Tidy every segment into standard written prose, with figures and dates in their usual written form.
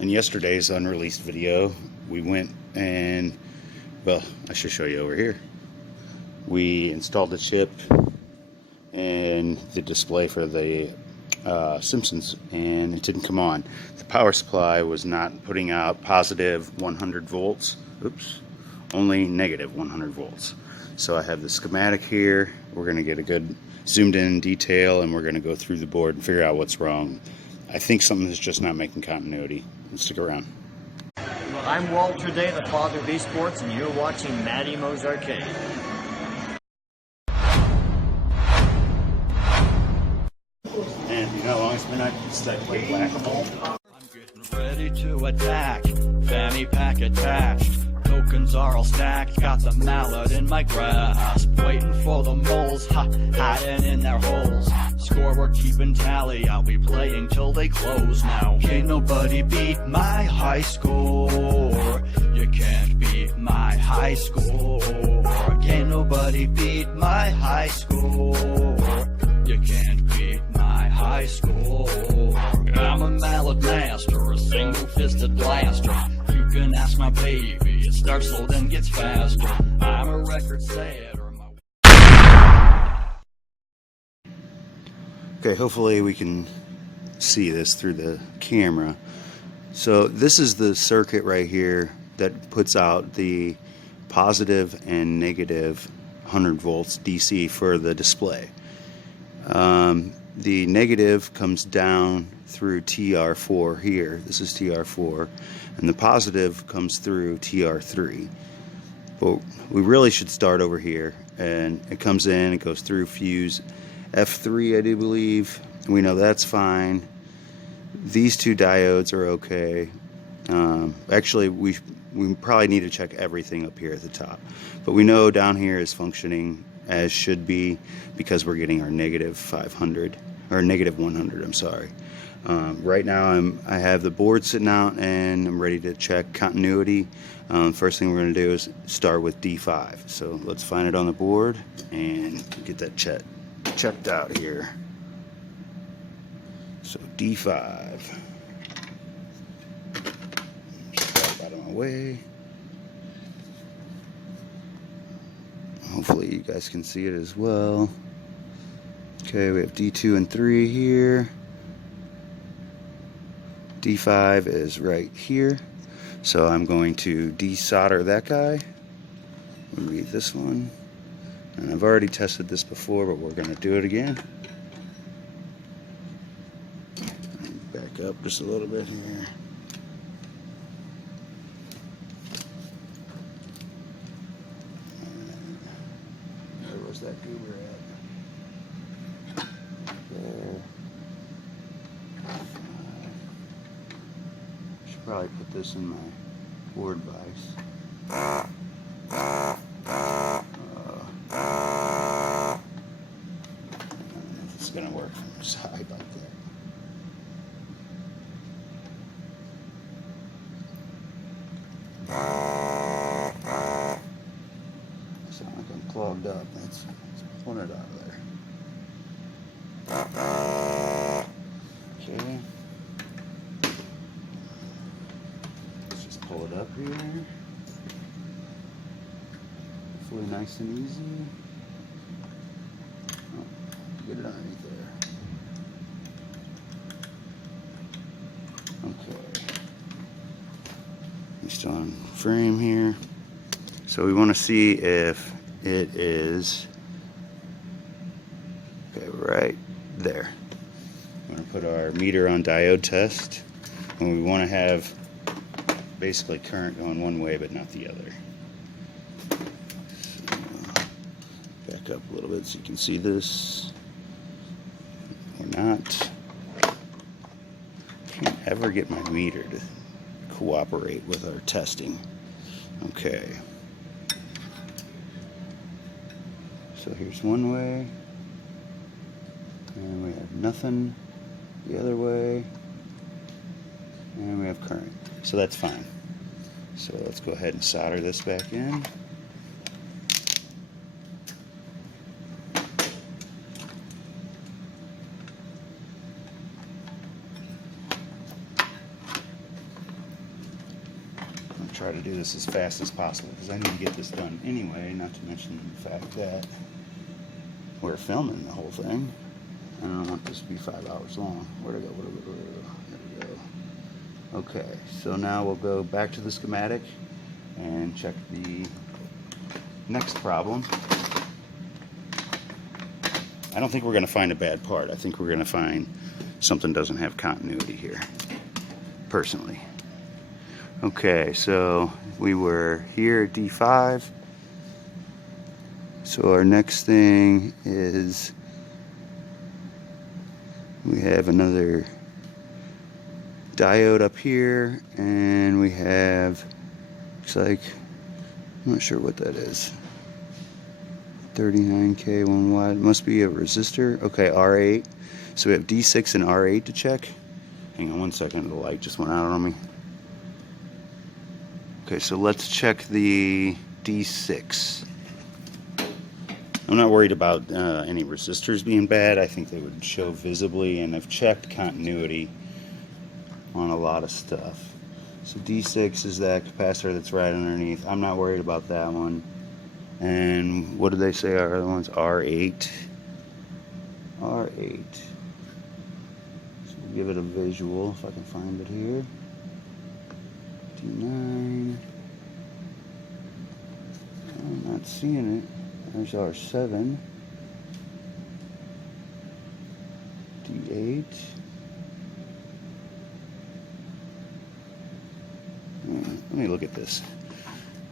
In yesterday's unreleased video, we went and, well, I should show you over here. We installed the chip and the display for the Simpsons, and it didn't come on. The power supply was not putting out positive 100 volts. Oops, only negative 100 volts. So I have the schematic here. We're going to get a good zoomed in detail, and we're going to go through the board and figure out what's wrong. I think something is just not making continuity. Stick around. I'm Walter Day, the father of esports, and you're watching Matty Mo's Arcade. And you know how long it's been since I played Whac-A-Mole? I'm getting ready to attack, fanny pack attached. Tokens are all stacked, got the mallet in my grasp. Waiting for the moles, hiding in their holes. Score, we're keeping tally, I'll be playing till they close now. Can't nobody beat my high score. You can't beat my high score. Can't nobody beat my high score. You can't beat my high score. I'm a mallet master, a single-fisted blaster. You can ask my baby, it starts slow then gets faster. I'm a record setter. Okay, hopefully we can see this through the camera. So this is the circuit right here that puts out the positive and negative 100 volts DC for the display. The negative comes down through TR4 here. This is TR4, and the positive comes through TR3. But we really should start over here, and it comes in, it goes through fuse F3, I do believe. We know that's fine. These two diodes are okay. Actually, we probably need to check everything up here at the top, but we know down here is functioning as should be because we're getting our negative 500 or negative 100. I'm sorry. Right now I have the board sitting out and I'm ready to check continuity. First thing we're going to do is start with D5. So let's find it on the board and get that checked out here. So D5. Just get out of my way. Hopefully you guys can see it as well. Okay, we have D2 and 3 here. D5 is right here. So I'm going to desolder that guy. Read this one. And I've already tested this before, but we're going to do it again. Back up just a little bit here. Where was that goober at? There. Should probably put this in my board vise. It's gonna work from the side like that. I sound like I'm clogged up. Let's pull it out of there. Okay. Let's just pull it up here. Hopefully nice and easy. Get it underneath there. Okay. We're still on frame here. So we want to see if it is okay right there. We're going to put our meter on diode test, and we want to have basically current going one way but not the other. So, back up a little bit so you can see this. Or not. Can't ever get my meter to cooperate with our testing. Okay. So here's one way. And we have nothing the other way. And we have current. So that's fine. So let's go ahead and solder this back in. try to do this as fast as possible because I need to get this done anyway, not to mention the fact that we're filming the whole thing. I don't want this to be 5 hours long. Where'd it go? Where'd it go? There we go. Okay, so now we'll go back to the schematic and check the next problem. I don't think we're going to find a bad part. I think we're going to find something doesn't have continuity here, personally. Okay, so we were here at D5. So our next thing is we have another diode up here, and we have, looks like, I'm not sure what that is. 39K 1 wide. It must be a resistor. Okay, R8. So we have D6 and R8 to check. Hang on one second, the light just went out on me. Okay, so let's check the D6. I'm not worried about any resistors being bad. I think they would show visibly, and I've checked continuity on a lot of stuff. So D6 is that capacitor that's right underneath. I'm not worried about that one. And what do they say our other ones? R8. R8. So we'll give it a visual if I can find it here. D9. I'm not seeing it. There's R7. D8. Let me look at this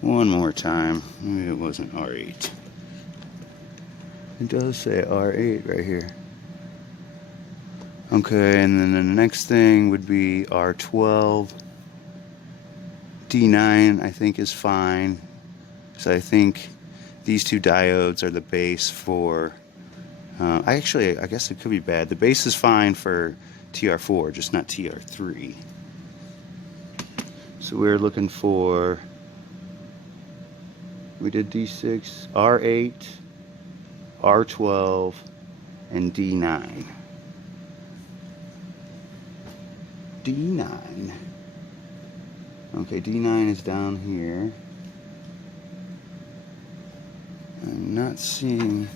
one more time. Maybe it wasn't R8. It does say R8 right here. Okay, and then the next thing would be R12. D9 I think is fine. So I think these two diodes are the base for I guess it could be bad. The base is fine for TR4, just not TR3. So we're looking for, we did D6, R8, R12, and D9. D9. Okay, D9 is down here. I'm not seeing,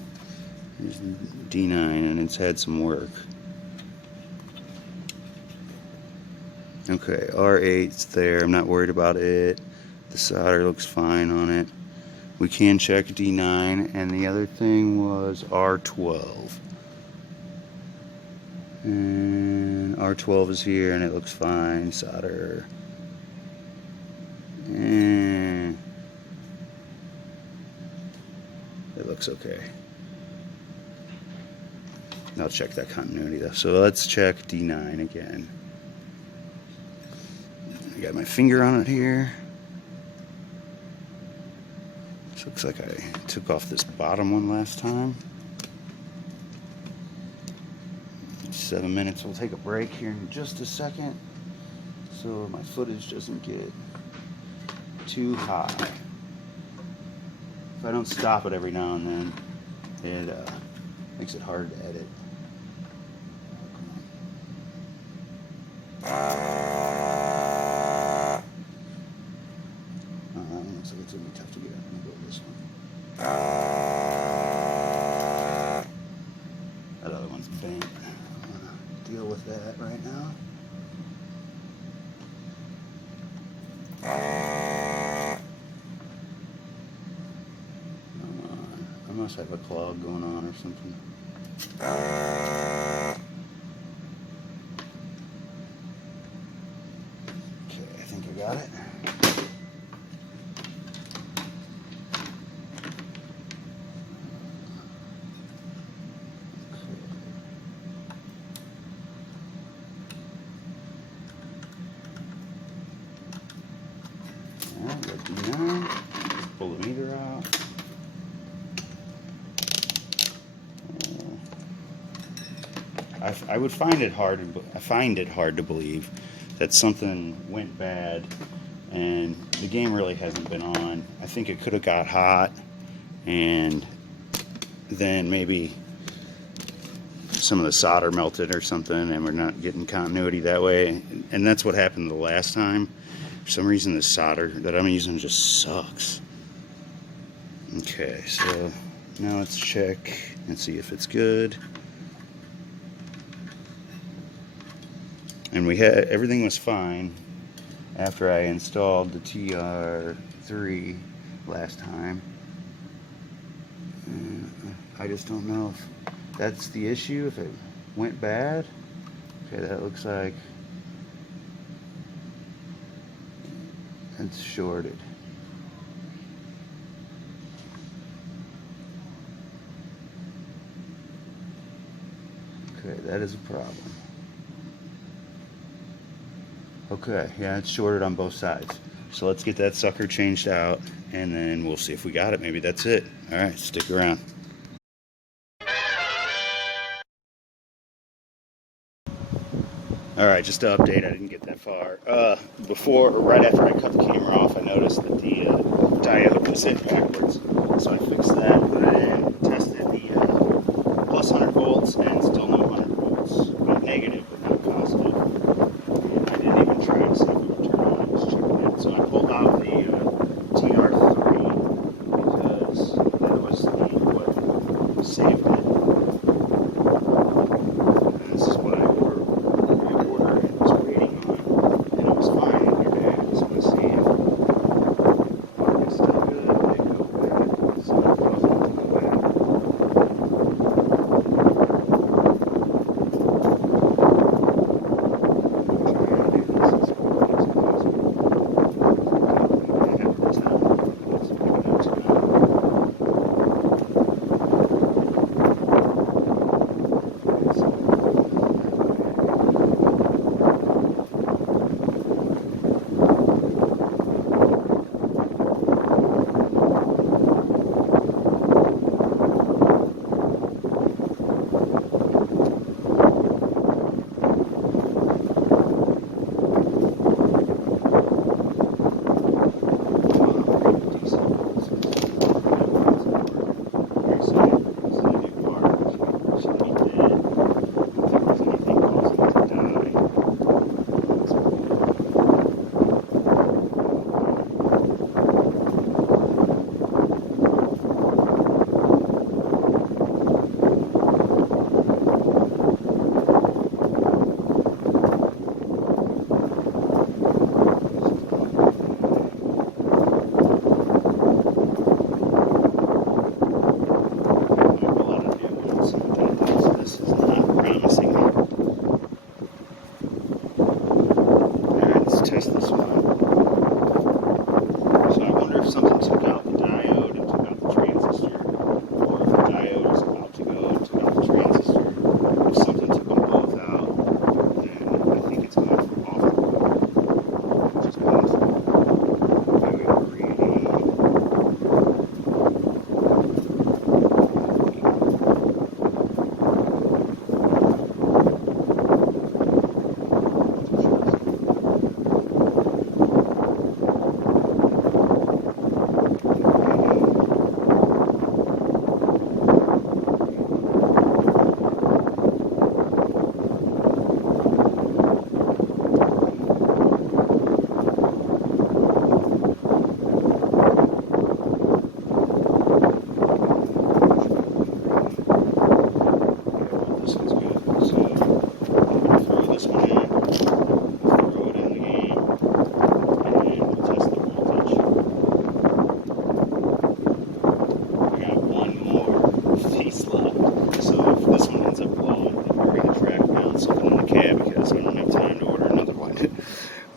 there's D9 and it's had some work. Okay, R8's there. I'm not worried about it. The solder looks fine on it. We can check D9, and the other thing was R12. And R12 is here, and it looks fine. Solder. And it looks okay. I'll check that continuity though. So let's check D9 again. I got my finger on it here. This looks like I took off this bottom one last time. 7 minutes. We'll take a break here in just a second so my footage doesn't get too high. If I don't stop it every now and then, it makes it hard to edit. That one looks like it's going to be tough to get up. I'm going to go with this one. That other one's bent. I don't want to deal with that right now. I must have a clog going on or something. Okay, I think I got it. Pull the meter out. I would find it hard. I find it hard to believe that something went bad, and the game really hasn't been on. I think it could have got hot, and then maybe some of the solder melted or something, and we're not getting continuity that way. And that's what happened the last time. For some reason, the solder that I'm using just sucks. Okay, so now let's check and see if it's good. And we had everything was fine after I installed the TR3 last time. I just don't know if that's the issue, if it went bad. Okay, that looks like it's shorted. Okay, that is a problem. Okay, yeah, it's shorted on both sides. So let's get that sucker changed out, and then we'll see if we got it. Maybe that's it. All right, stick around. All right, just to update, I didn't get that far. Right after I cut the camera off, I noticed that the diode was set backwards. So I fixed that, put it in, tested the plus 100 volts, and still no 100 volts. But negative, but not positive. And I didn't even try to see if it would turn on. I was checking it. So I pulled out the TR3 because that was what saved it. And this is what I ordered.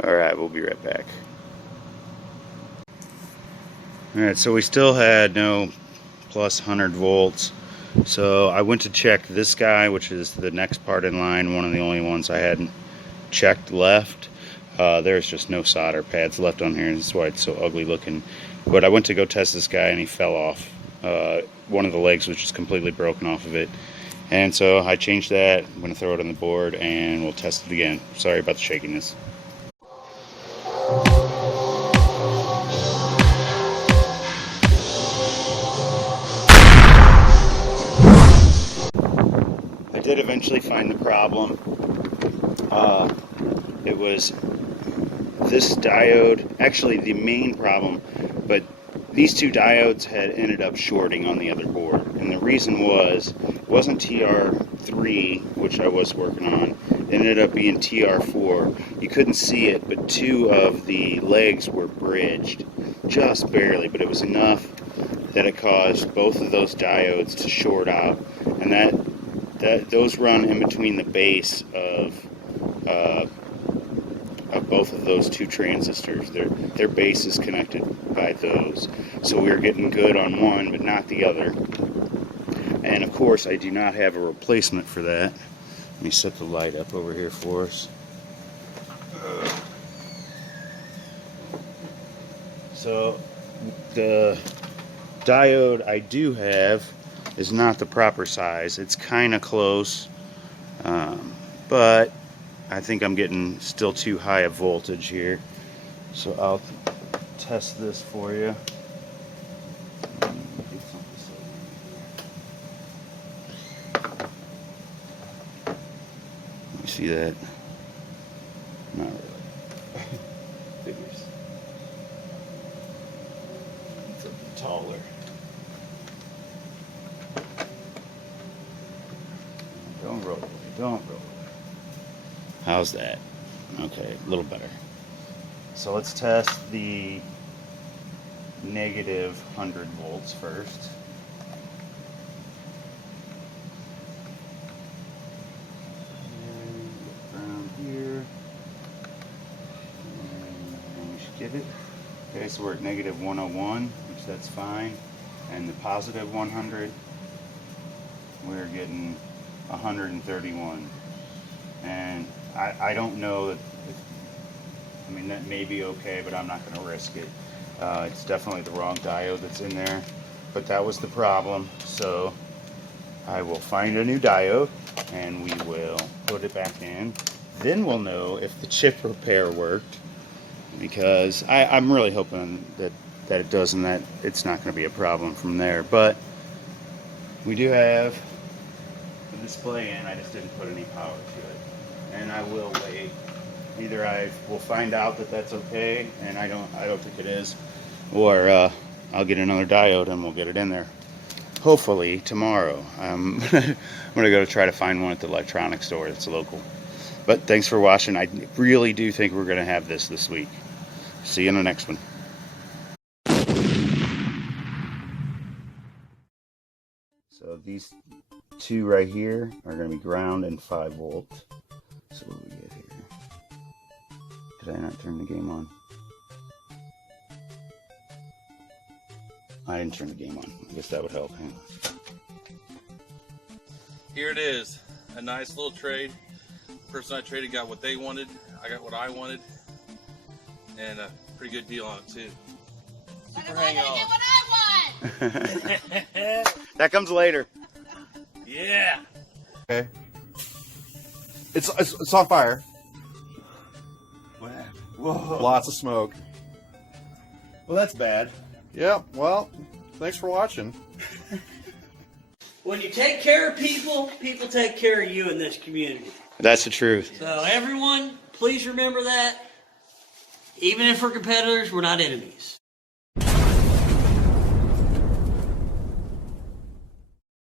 Alright, we'll be right back. Alright, so we still had no plus 100 volts. So I went to check this guy, which is the next part in line, one of the only ones I hadn't checked left. There's just no solder pads left on here, and that's why it's so ugly looking. But I went to go test this guy, and he fell off. One of the legs was just completely broken off of it. And so I changed that. I'm going to throw it on the board, and we'll test it again. Sorry about the shakiness. I did eventually eventually find the problem. It was this diode, actually the main problem, but these two diodes had ended up shorting on the other board. And the reason was, it wasn't TR3, which I was working on, it ended up being TR4. You couldn't see it, but two of the legs were bridged, just barely, but it was enough that it caused both of those diodes to short out. And those run in between the base of both of those two transistors. Their base is connected by those. So we were getting good on one, but not the other. And of course, I do not have a replacement for that. Let me set the light up over here for us. So the diode I do have is not the proper size. It's kind of close, but I think I'm getting still too high a voltage here. So I'll test this for you. You see that? Not really. Figures. It's a bit taller. Don't roll away. Don't roll away. How's that? Okay, a little better. So let's test the negative 100 volts first. Around here. And we should get it. Okay, so we're at negative 101, which that's fine. And the positive 100, we're getting 131. And I don't know that, I mean, that may be okay, but I'm not going to risk it. It's definitely the wrong diode that's in there, but that was the problem. So I will find a new diode and we will put it back in. Then we'll know if the chip repair worked, because I'm really hoping that it does, and that it's not going to be a problem from there. But we do have the display in, I just didn't put any power to it. And I will wait. Either I will find out that that's okay, and I don't think it is, or I'll get another diode and we'll get it in there. Hopefully tomorrow. I'm gonna go try to find one at the electronics store that's local. But thanks for watching. I really do think we're gonna have this week. See you in the next one. So these two right here are gonna be ground and 5 volts. So what do we get here? Did I not turn the game on? I didn't turn the game on. I guess that would help. Hang on. Here it is. A nice little trade. The person I traded got what they wanted. I got what I wanted. And a pretty good deal on it too. Super hang on. What I want. That comes later. Yeah. Okay. It's on fire. Whoa. Lots of smoke. Well, that's bad. Yeah, well, thanks for watching. When you take care of people, people take care of you in this community. That's the truth. So everyone, please remember that. Even if we're competitors, we're not enemies.